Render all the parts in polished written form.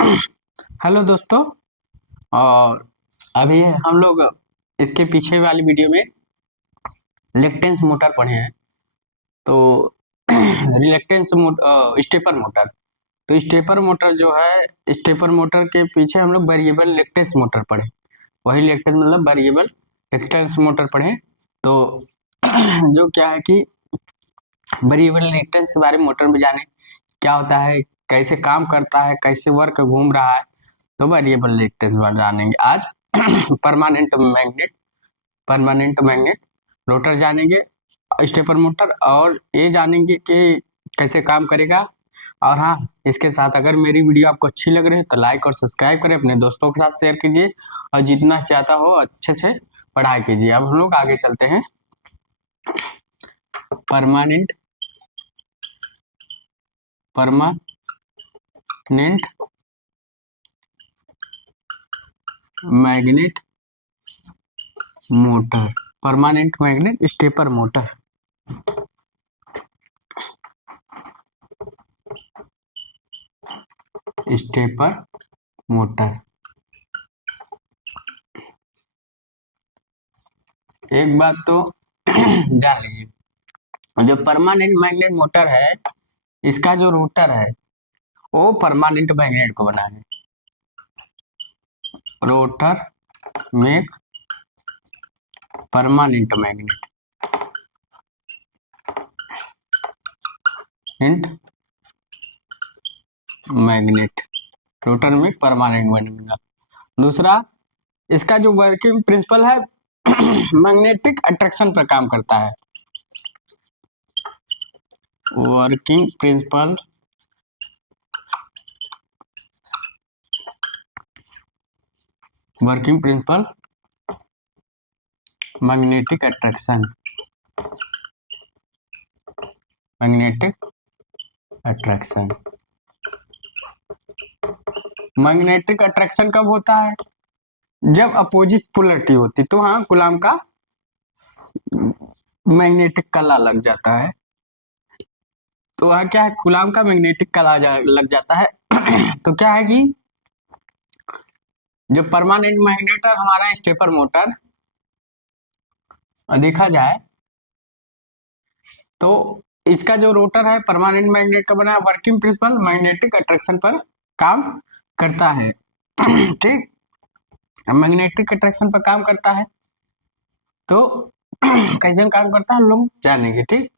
Hello दोस्तों। और अभी हम लोग इसके पीछे वाली वीडियो में रिलक्टेंस मोटर पढ़े हैं। तो रिलक्टेंस स्टेपर मोटर। तो स्टेपर मोटर जो है, स्टेपर मोटर के पीछे हम लोग वेरिएबल रिलक्टेंस मोटर पढ़े। वही रिलक्टेंस मतलब वेरिएबल रिलक्टेंस मोटर पढ़े। तो जो क्या है कि वेरिएबल रिलक्टेंस के बारे में मोटर में जाने क्या होता है, कैसे काम करता है, कैसे वर्क घूम रहा है। तो वेरिएबल रिलक्टेंस बारे जानेंगे आज। परमानेंट मैग्नेट रोटर जानेंगे, स्टेपर मोटर, और ये जानेंगे कि कैसे काम करेगा। और हाँ, इसके साथ अगर मेरी वीडियो आपको अच्छी लग रही है तो लाइक और सब्सक्राइब करें, अपने दोस्तों के साथ शेयर कीजिए, और जितना चाहता हो अच्छे से पढ़ाई कीजिए। अब हम लोग आगे चलते हैं। Permanent permanent magnet motor, permanent magnet stepper motor. Stepper motor, एक बात तो जान लीजिए, जो परमानेंट मैग्नेट मोटर है, इसका जो रोटर है वो परमानेंट मैग्नेट को बना है। Rotor make permanent magnet rotor में परमानेंट मैग्नेट। दूसरा, इसका जो वर्किंग प्रिंसिपल है मैग्नेटिक अट्रैक्शन पर काम करता है। Working principle magnetic attraction, magnetic attraction. Magnetic attraction कब होता है? जब अपोजिट पोलरिटी होती, तो हाँ कूलाम का मैग्नेटिक कला लग जाता है। तो वहाँ क्या है, कूलाम का मैग्नेटिक कला लग जाता है। तो क्या है कि जो परमानेंट मैग्नेट और हमारा स्टेपर मोटर देखा जाए तो इसका जो रोटर है परमानेंट मैग्नेट का बना है। वर्किंग प्रिंसिपल मैग्नेटिक अट्रैक्शन पर काम करता है। ठीक, मैग्नेटिक अट्रैक्शन पर काम करता है। तो कैसे काम करता है हम लोग जानेंगे। ठीक,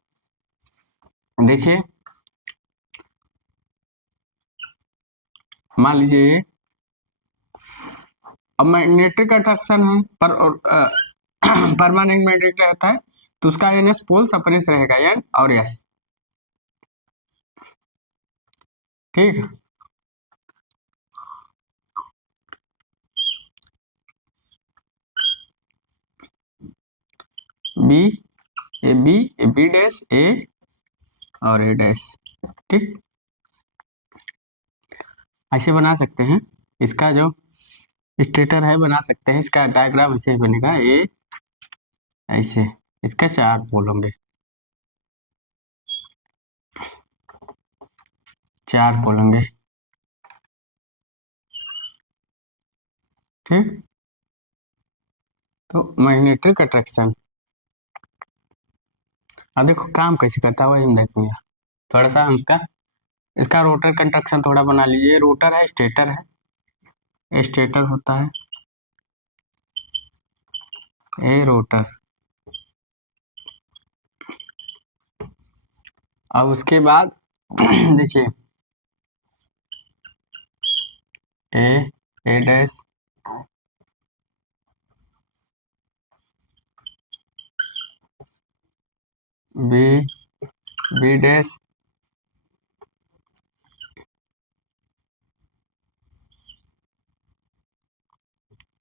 देखिए, मान लीजिए अब मैग्नेटिक अट्रैक्शन है पर परमानेंट मैग्नेट रहता है, तो उसका एन एस पोल्स अपने से रहेगा, एन और एस। ठीक, बी ए बी डैश ए और ए डैश। ठीक, ऐसे बना सकते हैं। इसका जो स्टेटर है बना सकते हैं, इसका डायग्राम ऐसे ही बनेगा, ये ऐसे, इसका 4 पोल होंगे, 4 पोल होंगे। ठीक, तो मैग्नेटिक अट्रैक्शन, अब देखो काम कैसे करता है वही हम देखेंगे। थोड़ा सा हम इसका इसका रोटर कंस्ट्रक्शन थोड़ा बना लीजिए। रोटर है, स्टेटर है, स्टेटर होता है, ये रोटर। अब उसके बाद देखिए, A A dash, B B dash,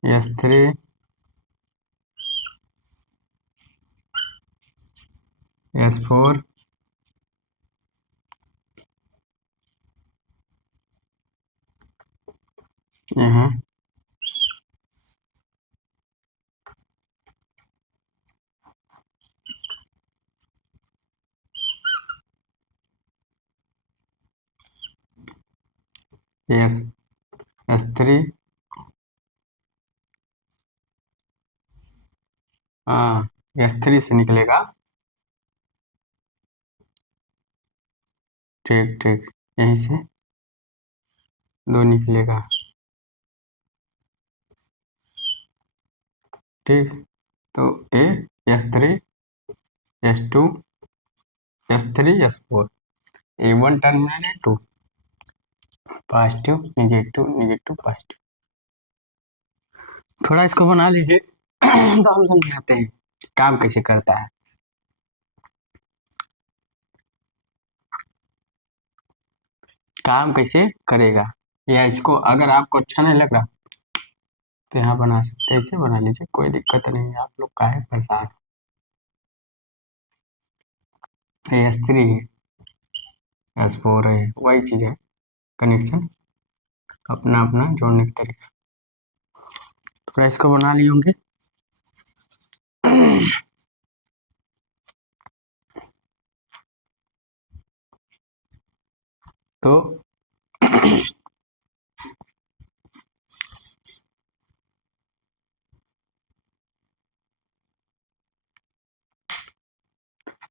S 3, S 4, यहाँ एस S3, हाँ S3 से निकलेगा। ठीक ठीक, यहीं से 2 निकलेगा। ठीक, तो ए S3 S2 S3 S4, A1 terminal है 2, पॉजिटिव निगेटिव निगेटिव पॉजिटिव। थोड़ा इसको बना लीजिए तो हम समझाते हैं काम कैसे करता है। काम कैसे करेगा, या इसको अगर आपको अच्छा नहीं लग रहा तो यहाँ बना सकते हैं, ऐसे बना लीजिए, कोई दिक्कत नहीं है। आप लोग काहे परेशान, S3 है S4 है, वही चीज़ है, कनेक्शन अपना अपना जोड़ने का तरीका। थोड़ा इसको बना लिए होंगे। तो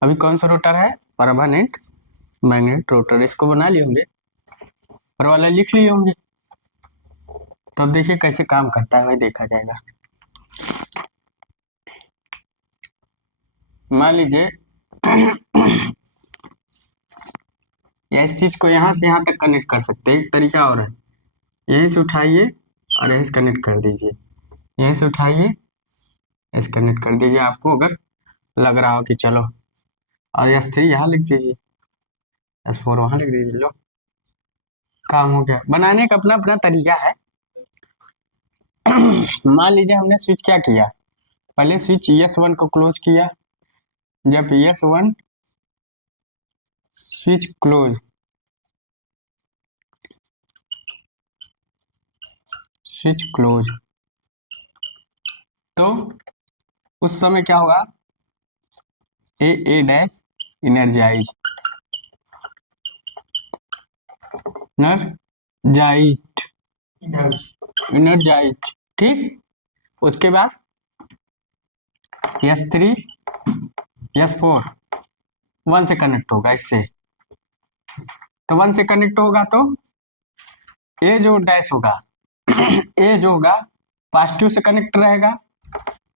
अभी कौन सा रोटर है, परमानेंट मैग्नेट रोटर, इसको बना लिए होंगे और वाला लिख लिए होंगे। तब देखिए कैसे काम करता है, वही देखा जाएगा। मान लीजिए या इस चीज को यहाँ से यहाँ तक कनेक्ट कर सकते हैं। एक तरीका और है, यहीं से उठाइए और यहीं से कनेक्ट कर दीजिए, यहीं से उठाइए ऐसे कनेक्ट कर दीजिए। आपको अगर लग रहा हो कि चलो, और S3 यहाँ लिख दीजिए, S4 वहाँ लिख दीजिए, लो काम हो गया। बनाने का अपना अपना तरीका है। मान लीजिए हमने स्विच क्या किया, पहले स्विच S1 को क्लोज किया। जब S1 switch close, switch close, तो उस समय क्या होगा, ए डैश इनर्जाइज, इनर्जाइज्ड, इनर्जाइज्ड। ठीक, उसके बाद S3 S4 1 से कनेक्ट होगा इससे, तो 1 से कनेक्ट होगा तो ए जो डैश होगा ए जो होगा पॉजिटिव से कनेक्ट रहेगा।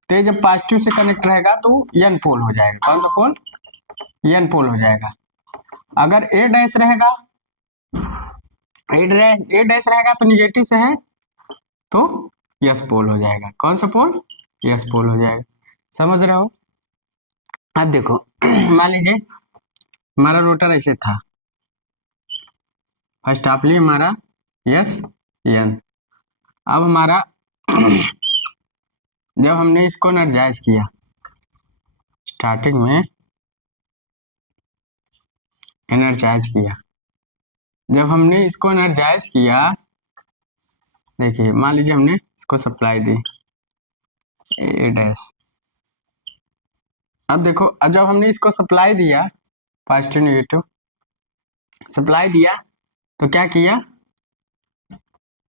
तो जब पॉजिटिव से कनेक्ट रहेगा तो N पोल हो जाएगा। कौन सा पोल, N पोल हो जाएगा। अगर ए डैश रहेगा, ए डैश रहेगा तो निगेटिव से है तो यस पोल हो जाएगा। कौन सा पोल, यस पोल हो जाएगा। समझ रहे हो। अब देखो मान लीजिए हमारा रोटर ऐसे था, फर्स्ट आप लिए हमारा यस एन। अब हमारा जब हमने इसको एनर्जाइज किया, स्टार्टिंग में एनर्जाइज किया, जब हमने इसको एनर्जाइज किया, देखिए मान लीजिए हमने इसको सप्लाई दी ए डैश। अब देखो जब हमने इसको सप्लाई दिया, पॉजिटिव नेगेटिव सप्लाई दिया, तो क्या किया,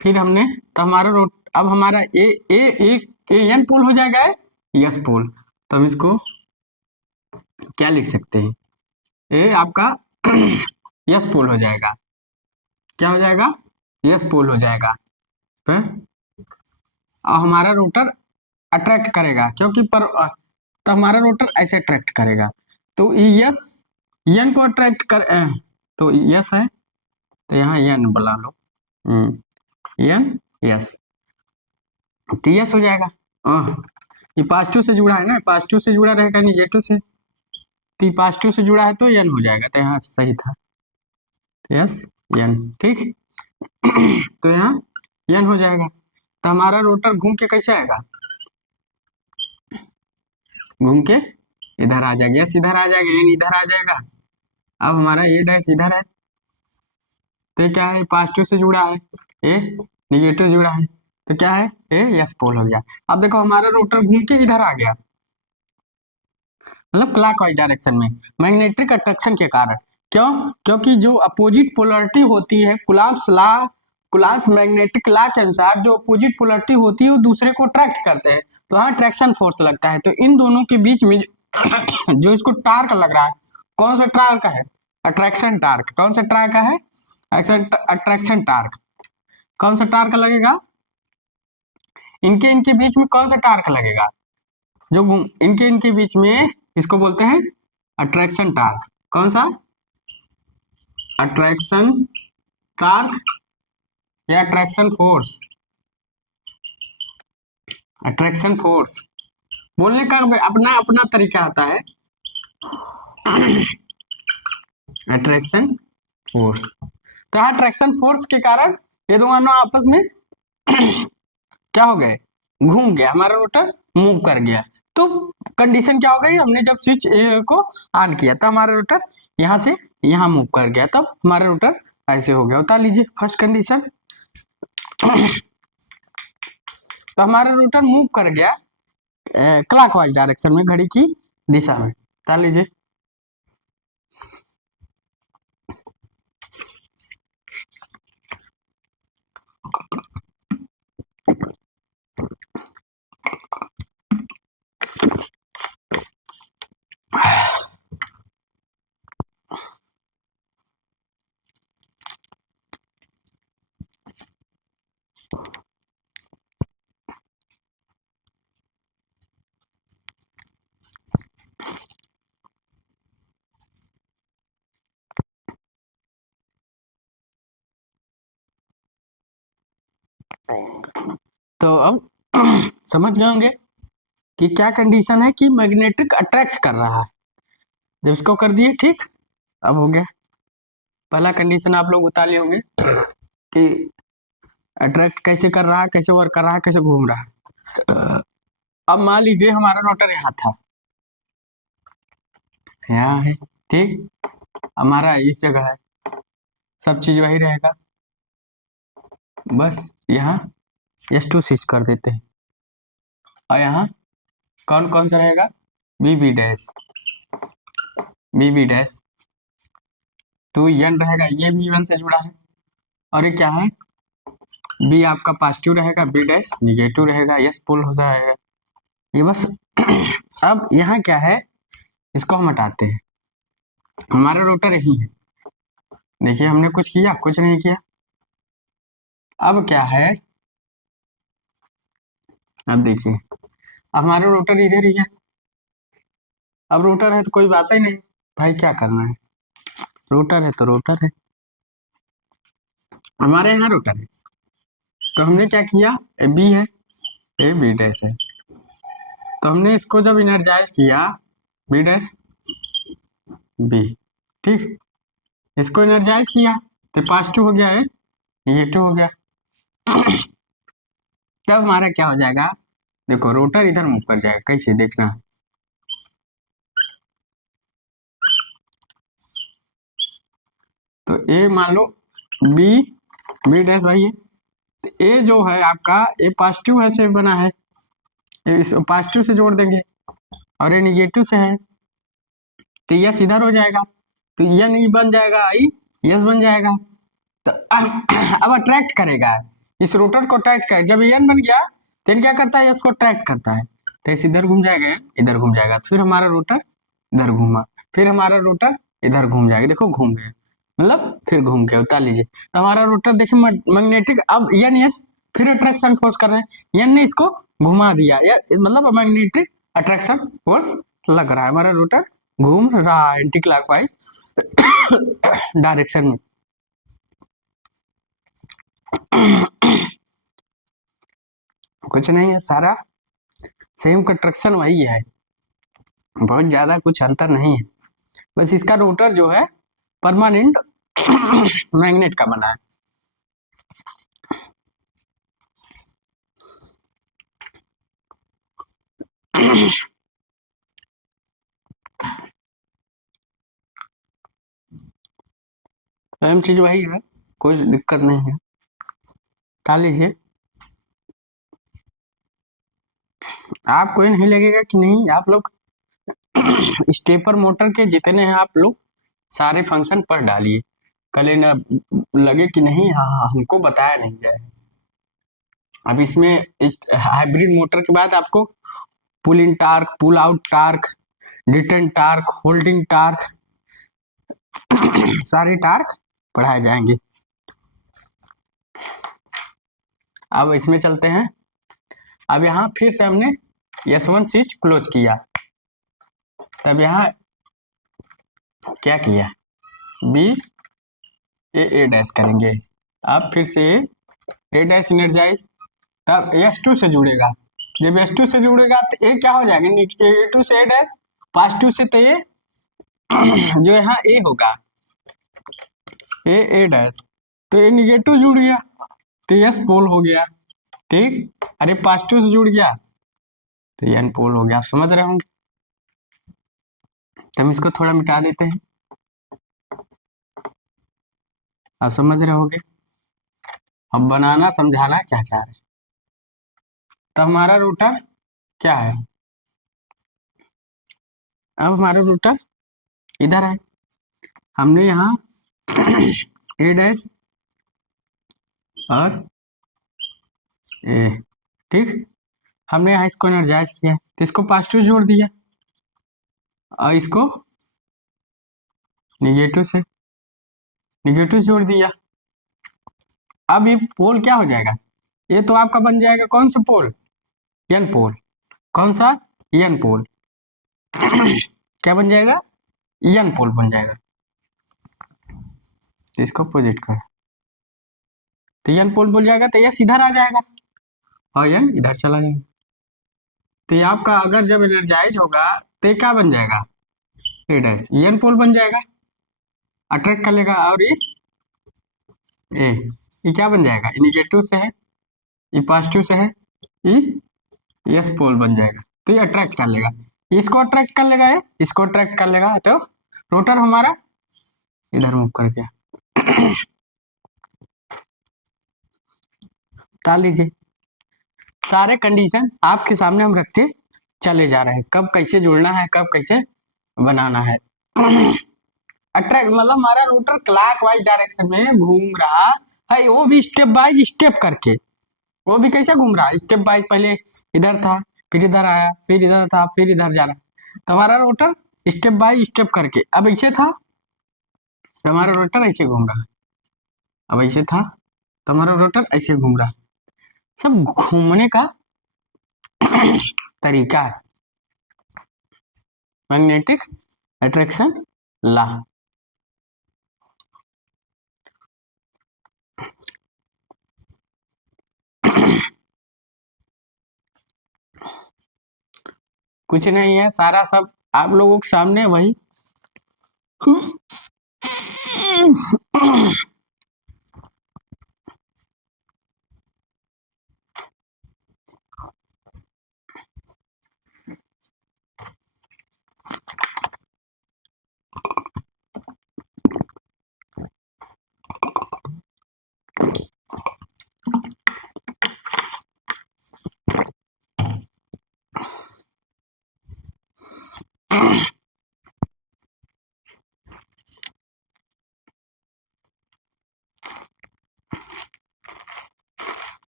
फिर हमने, तो हमारा रोट, अब हमारा ए ए ए एन पोल हो जाएगा, यस पोल। तो हम इसको क्या लिख सकते हैं, ए आपका यस पोल हो जाएगा। क्या हो जाएगा, यस पोल हो जाएगा। फिर अब हमारा रोटर अट्रैक्ट करेगा, क्योंकि पर तो हमारा रोटर ऐसे अट्रैक्ट करेगा, तो यस एन को अट्रैक्ट कर, तो यस है तो यहाँ एन बुला लो, एन यस, तो यस हो जाएगा। ये पॉजिटिव से जुड़ा है ना, पॉजिटिव से जुड़ा रहेगा निगेटिव से, तो ये पॉजिटिव से जुड़ा है तो एन हो जाएगा। तो यहाँ से सही था, यस एन। ठीक तो यहाँ एन हो जाएगा। तो हमारा रोटर घूम के कैसे आएगा, घूम के इधर आ जाएगा, यस इधर आ जाएगा, एन इधर आ जाएगा। अब हमारा ए डैश इधर है, तो क्या है, पॉजिटिव से जुड़ा है, ए निगेटिव जुड़ा है, तो क्या है, ए यस पोल हो गया। अब देखो हमारा रोटर घूम के इधर आ गया, मतलब क्लॉकवाइज डायरेक्शन में, मैग्नेटिक अट्रैक्शन के कारण। क्यों, क्योंकि जो अपोजिट पोलरिटी होती है, कुलॉम्ब्स लॉ कुलाम्ब्स मैग्नेटिक लॉ के अनुसार जो अपोजिट पोलरिटी होती है वो दूसरे को अट्रैक्ट करते हैं, तो यहाँ अट्रैक्शन फोर्स लगता है। तो इन दोनों के बीच में जो इसको टार्क लग रहा है, कौन सा टार्क है? Attraction torque. कौन सा टार्क है? Attraction torque. कौन सा टार्क लगेगा? इनके इनके बीच में कौन सा टार्क लगेगा? जो इनके इनके बीच में, इसको बोलते हैं अट्रैक्शन टार्क। कौन सा? अट्रैक्शन टार्क या अट्रैक्शन फोर्स? अट्रैक्शन फोर्स बोलने का अपना अपना तरीका आता है। Attraction force. तो अट्रैक्शन फोर्स के कारण ये दोनों आपस में क्या हो गए? घूम गया, हमारा रोटर मूव कर गया। तो कंडीशन क्या हो गई? हमने जब स्विच को ऑन किया तो हमारा रोटर यहाँ से यहाँ मूव कर गया, तब हमारा रोटर ऐसे हो गया। उतार लीजिए फर्स्ट कंडीशन। तो हमारा रोटर मूव कर गया क्लॉकवाइज डायरेक्शन में, घड़ी की दिशा में। उतार लीजिए। तो अब समझ गए होंगे कि क्या कंडीशन है कि मैग्नेटिक अट्रैक्ट कर रहा है। जब इसको कर दिए ठीक, अब हो गया। पहला कंडीशन आप लोग उतार लिए होंगे कि अट्रैक्ट कैसे कर रहा है, कैसे वर्क कर रहा है, कैसे घूम रहा है। अब मान लीजिए हमारा रोटर यहाँ था, यहाँ है ठीक, हमारा इस जगह है, सब चीज वही रहेगा, बस यहाँ S2 स्विच कर देते हैं। और यहाँ कौन कौन सा रहेगा? BB dash, BB dash. तो N रहेगा, ये भी 1 से जुड़ा है। और ये क्या है? B आपका पॉजिटिव रहेगा, B डैश निगेटिव रहेगा, S पोल हो जाएगा। ये बस। अब यहाँ क्या है, इसको हम हटाते हैं। हमारा रोटर यही है, देखिए हमने कुछ किया? कुछ नहीं किया। अब क्या है, अब देखिए, अब हमारा रोटर इधर ही है। अब रोटर है तो कोई बात ही नहीं भाई, क्या करना है, रोटर है तो रोटर है, हमारे यहाँ रोटर है। तो हमने क्या किया, B है, B डैश है, तो हमने इसको जब इनर्जाइज किया B डैश B, ठीक, इसको एनर्जाइज किया तो पॉजिटिव हो गया है, निगेटिव हो गया। तब हमारा क्या हो जाएगा? देखो रोटर इधर मूव कर जाएगा, कैसे देखना। तो ए मान लो B डैश भाई है, तो ए जो है आपका, ए पॉजिटिव है से बना है, इस पॉजिटिव से जोड़ देंगे, और ये निगेटिव से है, तो यस इधर हो जाएगा, तो यन ई बन जाएगा, आई यस बन जाएगा। तो अब अट्रैक्ट करेगा इस रोटर को, अट्रैक्ट कर, जब एन बन गया तो एन क्या करता है, इसको अट्रैक्ट करता है, तो इस इधर घूम जाएगा, इधर घूम जाएगा, तो फिर हमारा रोटर इधर घूमा, फिर हमारा रोटर इधर घूम जाएगा, देखो घूम गया, मतलब फिर घूम के। उतार लीजिए। तो हमारा रोटर देखिए मैग्नेटिक, अब एन यस फिर अट्रैक्शन फोर्स कर रहे हैं, एन ने इसको घुमा दिया, या मतलब मैग्नेटिक अट्रैक्शन फोर्स लग रहा है, हमारा रोटर घूम रहा है एंटी क्लॉकवाइज डायरेक्शन में। कुछ नहीं है, सारा सेम कंस्ट्रक्शन वही है, बहुत ज्यादा कुछ अंतर नहीं है, बस इसका रोटर जो है परमानेंट मैग्नेट का बना है। सेम चीज वही है, कोई दिक्कत नहीं है। डाल लीजिए। आपको ये नहीं लगेगा कि नहीं, आप लोग स्टेपर मोटर के जितने हैं आप लोग सारे फंक्शन पढ़ डालिए, कल ये ना लगे कि नहीं, हाँ हाँ हमको बताया नहीं गया है। अब इसमें हाइब्रिड मोटर के बाद आपको pull in torque, pull out torque, return torque, holding torque, सारे टार्क पढ़ाए जाएंगे। अब इसमें चलते हैं। अब यहाँ फिर से हमने S1 स्विच क्लोज किया, तब यहाँ क्या किया, बी ए डैश करेंगे। अब फिर से ए डैश इनर्जाइज, तब S2 से जुड़ेगा। जब S2 से जुड़ेगा तो ये क्या हो जाएगा, A2 से ए डैश, पास 2 से, तो ये जो यहाँ ए होगा, ए डैश, तो ये निगेटिव जुड़ गया तो यस पोल हो गया। ठीक, अरे पास 2 से जुड़ गया तो ये एन पोल हो गया। आप समझ रहे होंगे। तो हम इसको थोड़ा मिटा देते हैं, आप समझ रहे होंगे। अब बनाना समझाना क्या चाह रहे, तब हमारा रोटर क्या है, अब हमारा रोटर इधर है, हमने यहाँ ए डैश और ए, ठीक, हमने यहाँ इसको एनर्जाइज किया तो इसको पॉजिटिव जोड़ दिया और इसको निगेटिव जोड़ दिया। अब ये पोल क्या हो जाएगा, ये तो आपका बन जाएगा कौन सा पोल, एन पोल। कौन सा, एन पोल। क्या बन जाएगा, एन पोल बन जाएगा। तो इसको अपोजिट कर, तो एन पोल बोल जाएगा, तो ये इधर आ जाएगा और एन इधर चला जाएगा। तो ये आपका अगर जब एनर्जाइज होगा तो ये क्या बन जाएगा, ए डैश, एन पोल बन जाएगा, अट्रैक्ट कर लेगा। और ये क्या बन जाएगा, निगेटिव से है, ये पॉजिटिव से है, ये एस पोल बन जाएगा। तो ये अट्रैक्ट कर लेगा, इसको अट्रैक्ट कर लेगा, ये इसको अट्रैक्ट कर लेगा, तो रोटर हमारा इधर मूव कर गया। टाल लीजिए, सारे कंडीशन आपके सामने हम रख के चले जा रहे हैं, कब कैसे जुड़ना है, कब कैसे बनाना है। अट्रैक्ट मतलब हमारा रोटर क्लॉकवाइज डायरेक्शन में घूम रहा है, वो भी स्टेप बाय स्टेप करके। वो भी कैसे घूम रहा है, स्टेप बाय, पहले इधर था, फिर इधर आया, फिर इधर था, फिर इधर जा रहा। तो हमारा रोटर स्टेप बाय स्टेप करके, अब ऐसे था तो हमारा रोटर ऐसे घूम रहा है, अब ऐसे था तो हमारा रोटर ऐसे घूम रहा है। सब घूमने का तरीका है, मैग्नेटिक अट्रैक्शन लॉ। कुछ नहीं है, सारा सब आप लोगों के सामने वही।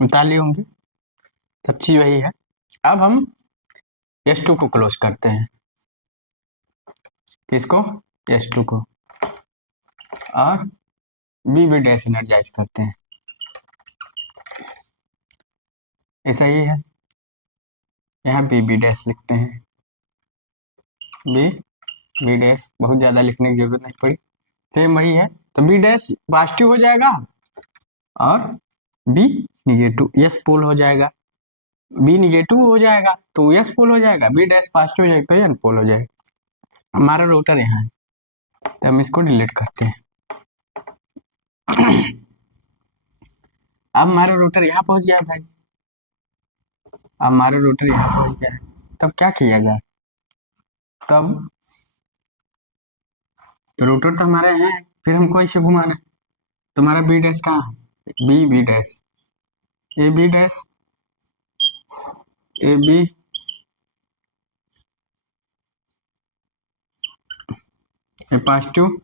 निकाली होंगी, सब चीज वही है। अब हम S2 को क्लोज करते हैं, किसको, S2 को, और बी डैश एनर्जाइज करते हैं। ऐसा ही है, यहाँ बी डैश लिखते हैं, बी डैश, बहुत ज्यादा लिखने की जरूरत नहीं पड़ी, सेम वही है। तो बी डैश पॉजिटिव हो जाएगा और बी निगेटिव, यस पोल हो जाएगा, बी निगेटिव हो जाएगा तो यस पोल हो जाएगा, बी डैश पॉजिटिव हो जाएगा तो एन पोल हो जाएगा। हमारा रोटर यहाँ है तो हम इसको डिलीट करते हैं। अब हमारा रोटर यहाँ पहुंच गया भाई, अब हमारा रोटर यहाँ पहुंच गया है, तब क्या किया जाए, तब तो रोटर तो हमारा यहाँ है, फिर हमको इसे घुमाना है। तो हमारा बी डैश कहाँ है, B dash, A B dash, A B A positive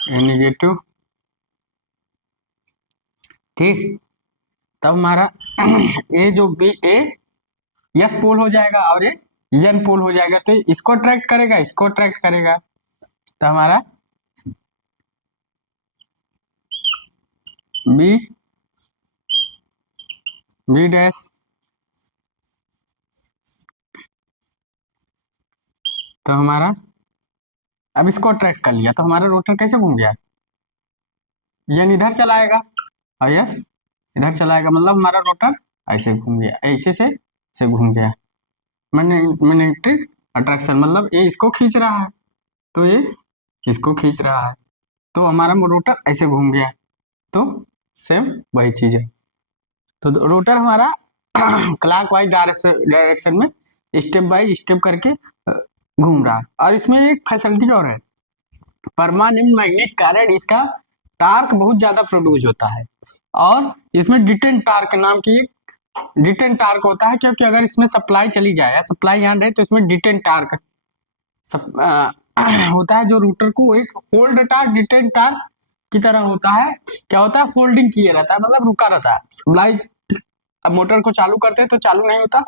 A negative, ठीक। तब हमारा ए जो बी ए यस पोल हो जाएगा और ये यन पोल हो जाएगा, तो इसको अट्रैक्ट करेगा, इसको अट्रैक्ट करेगा। तो हमारा बी बी डैश, तो हमारा अब इसको अट्रैक्ट कर लिया, तो हमारा रोटर कैसे घूम गया, यन इधर चलाएगा और यस इधर चलाएगा, मतलब हमारा रोटर ऐसे घूम गया, ऐसे से घूम गया। मैग्नेटिक अट्रैक्शन मतलब ये इसको खींच रहा है, तो ये इसको खींच रहा है, तो हमारा रोटर ऐसे घूम गया। तो सेम वही चीज है। तो रोटर हमारा क्लॉकवाइज डायरेक्शन में स्टेप बाय स्टेप करके घूम रहा है। और इसमें एक फैसिलिटी और है, परमानेंट मैग्नेट कारण इसका टार्क बहुत ज्यादा प्रोड्यूस होता है, और इसमें डिटेन टार्क नाम की डिटेन टार्क होता है, क्योंकि अगर इसमें सप्लाई चली जाए या सप्लाई यहाँ रहे तो इसमें डिटेन टार्क होता है, जो रोटर को एक होल्ड टार्क डिटेन टार्क की तरह होता है। क्या होता है, फोल्डिंग किए रहता है, मतलब रुका रहता है। सप्लाई अब मोटर को चालू करते हैं तो चालू नहीं होता,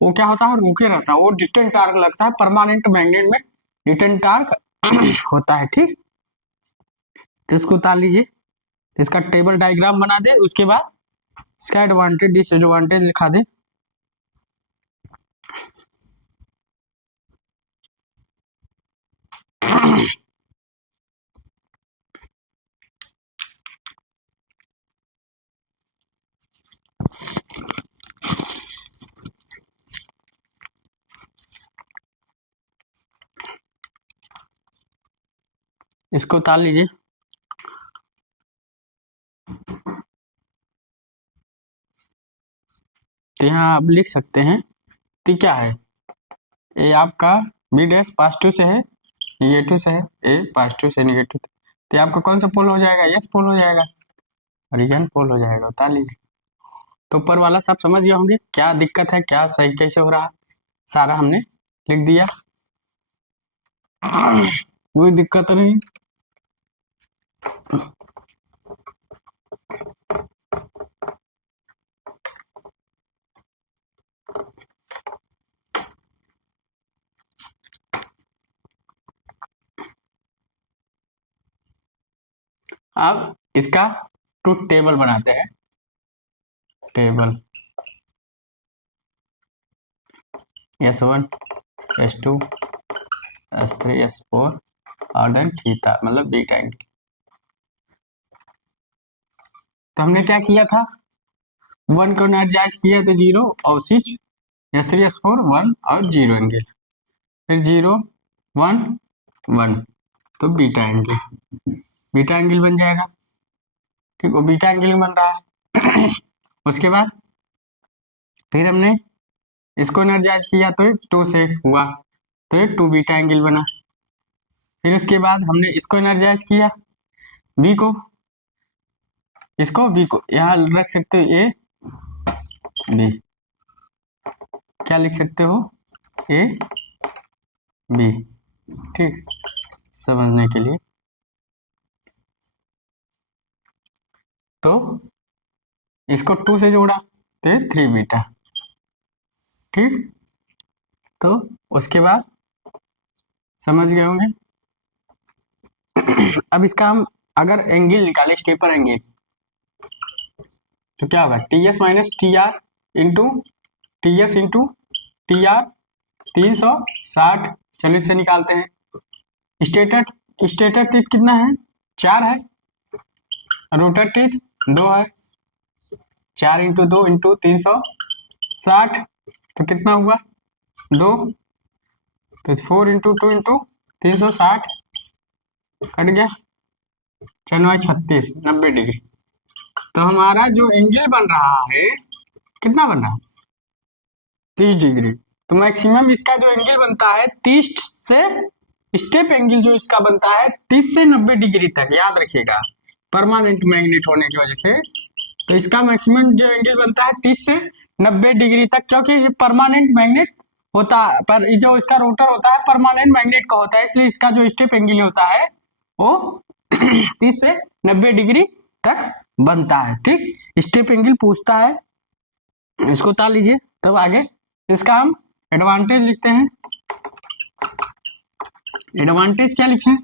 वो क्या होता है, रुके रहता है, वो डिटेन टार्क लगता है। परमानेंट मैग्नेट में डिटेन टार्क होता है, ठीक। तो इसको उतार लीजिए, इसका टेबल डायग्राम बना दे, उसके बाद इसका एडवांटेज डिसएडवांटेज लिखा दे। इसको उतार लीजिए। तो यहाँ आप लिख सकते हैं, तो क्या है, ए आपका बी डैश पॉजिटिव से है निगेटिव से है, ए पॉजिटिव से निगेटिव, तो आपका कौन सा पोल हो जाएगा, यस पोल हो जाएगा, रीजन पोल हो जाएगा। उतार लीजिए। तो ऊपर वाला सब समझ गए होंगे, क्या दिक्कत है, क्या सही कैसे हो रहा है, सारा हमने लिख दिया। कोई दिक्कत नहीं। अब इसका ट्रुथ टेबल बनाते हैं। Table S1 S2 S3 S4 और देन थीटा मतलब बीटा एंगल। तो हमने क्या किया था, 1 को एनर्जाइज किया तो 0 और स्विच S3 S4 1 और 0 एंगल, फिर 0 1 1, तो बीटा एंगल बन जाएगा, ठीक। वो बीटा एंगल बन रहा है। उसके बाद फिर हमने इसको एनर्जाइज किया तो 2 से हुआ, तो ये 2 बीटा एंगल बना। फिर उसके बाद हमने इसको एनर्जाइज किया, बी को, इसको बी को यहाँ रख सकते हो ए बी, क्या लिख सकते हो, ए बी, ठीक, समझने के लिए। तो इसको 2 से जोड़ा तो 3 बीटा, ठीक। तो उसके बाद समझ गए होंगे। अब इसका हम अगर एंगल निकाले, स्टेपर एंगल, तो क्या होगा, T S minus T R into T S into T R 360। चलो इससे निकालते हैं। स्टेटर टीथ कितना है, 4 है, रोटर टीथ 2 है, 4 इंटू 2 इंटू 360, तो कितना हुआ 2, तो 4 इंटू 2 इंटू 360 कट गया, चलो 36 90 डिग्री। तो हमारा जो एंगल बन रहा है कितना बन रहा है, 30 डिग्री। तो मैक्सिमम इसका जो एंगल बनता है 30 से, स्टेप एंगल जो इसका बनता है 30 से 90 डिग्री तक, याद रखिएगा। परमानेंट मैग्नेट होने की वजह से तो इसका मैक्सिमम जो एंगल बनता है 30 से 90 डिग्री तक, क्योंकि ये परमानेंट मैग्नेट होता है, पर जो इसका रोटर होता है परमानेंट मैग्नेट का होता है, इसलिए इसका जो स्टेप एंगल होता है वो 30 से 90 डिग्री तक बनता है। ठीक, स्टेप एंगल पूछता है, इसको उतार लीजिए। तब आगे इसका हम एडवांटेज लिखते हैं। एडवांटेज क्या लिखें?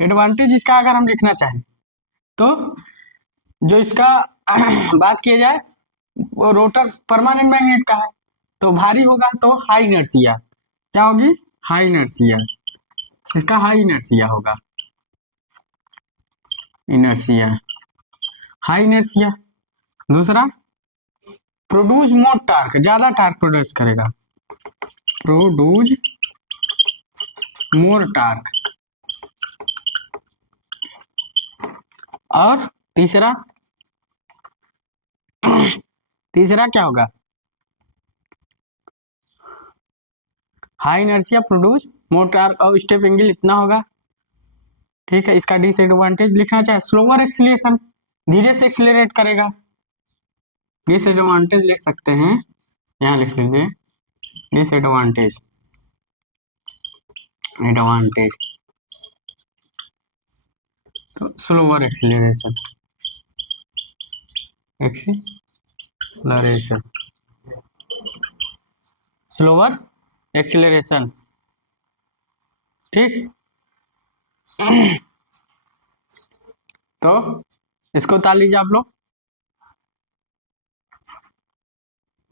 एडवांटेज इसका अगर हम लिखना चाहें तो जो इसका बात किया जाए, वो रोटर परमानेंट मैग्नेट का है, तो भारी होगा तो हाई इनर्शिया। क्या होगी? High inertia. इसका हाई इनर्शिया होगा, इनर्शिया, हाई इनर्शिया। दूसरा, प्रोड्यूस मोर टार्क, ज्यादा टार्क प्रोड्यूस करेगा, प्रोड्यूस मोर टार्क। और तीसरा, तीसरा क्या होगा? High inertia produce more torque और स्टेप एंगल इतना होगा। ठीक है, इसका डिसएडवांटेज लिखना चाहे, स्लोअर एक्सीलरेशन, धीरे से एक्सीलरेट करेगा। डिसएडवांटेज लिख सकते हैं, यहाँ लिख लीजिए डिसएडवांटेज, एडवांटेज तो slower acceleration, acceleration, slower acceleration. ठीक, तो इसको उतार लीजिए आप लोग।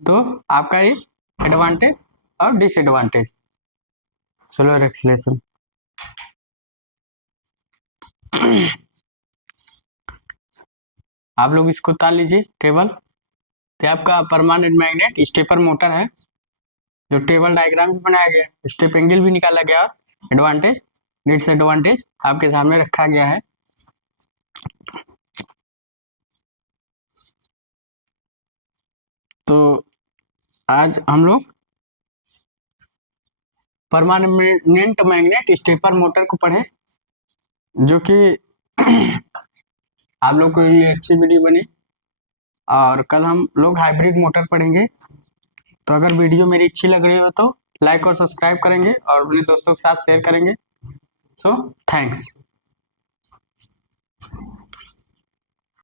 तो आपका ये एडवांटेज और डिसएडवांटेज, स्लोअर एक्सीलरेशन। आप लोग इसको उतार लीजिए टेबल। तो आपका परमानेंट मैग्नेट स्टेपर मोटर है, जो टेबल डायग्राम भी बनाया गया, स्टेप एंगल भी निकाला गया, और एडवांटेज डिसएडवांटेज आपके सामने रखा गया है। तो आज हम लोग परमानेंट मैग्नेट स्टेपर मोटर को पढ़े, जो कि आप लोग के लिए अच्छी वीडियो बनी। और कल हम लोग हाइब्रिड मोटर पढ़ेंगे। तो अगर वीडियो मेरी अच्छी लग रही हो तो लाइक और सब्सक्राइब करेंगे और अपने दोस्तों के साथ शेयर करेंगे। So thanks.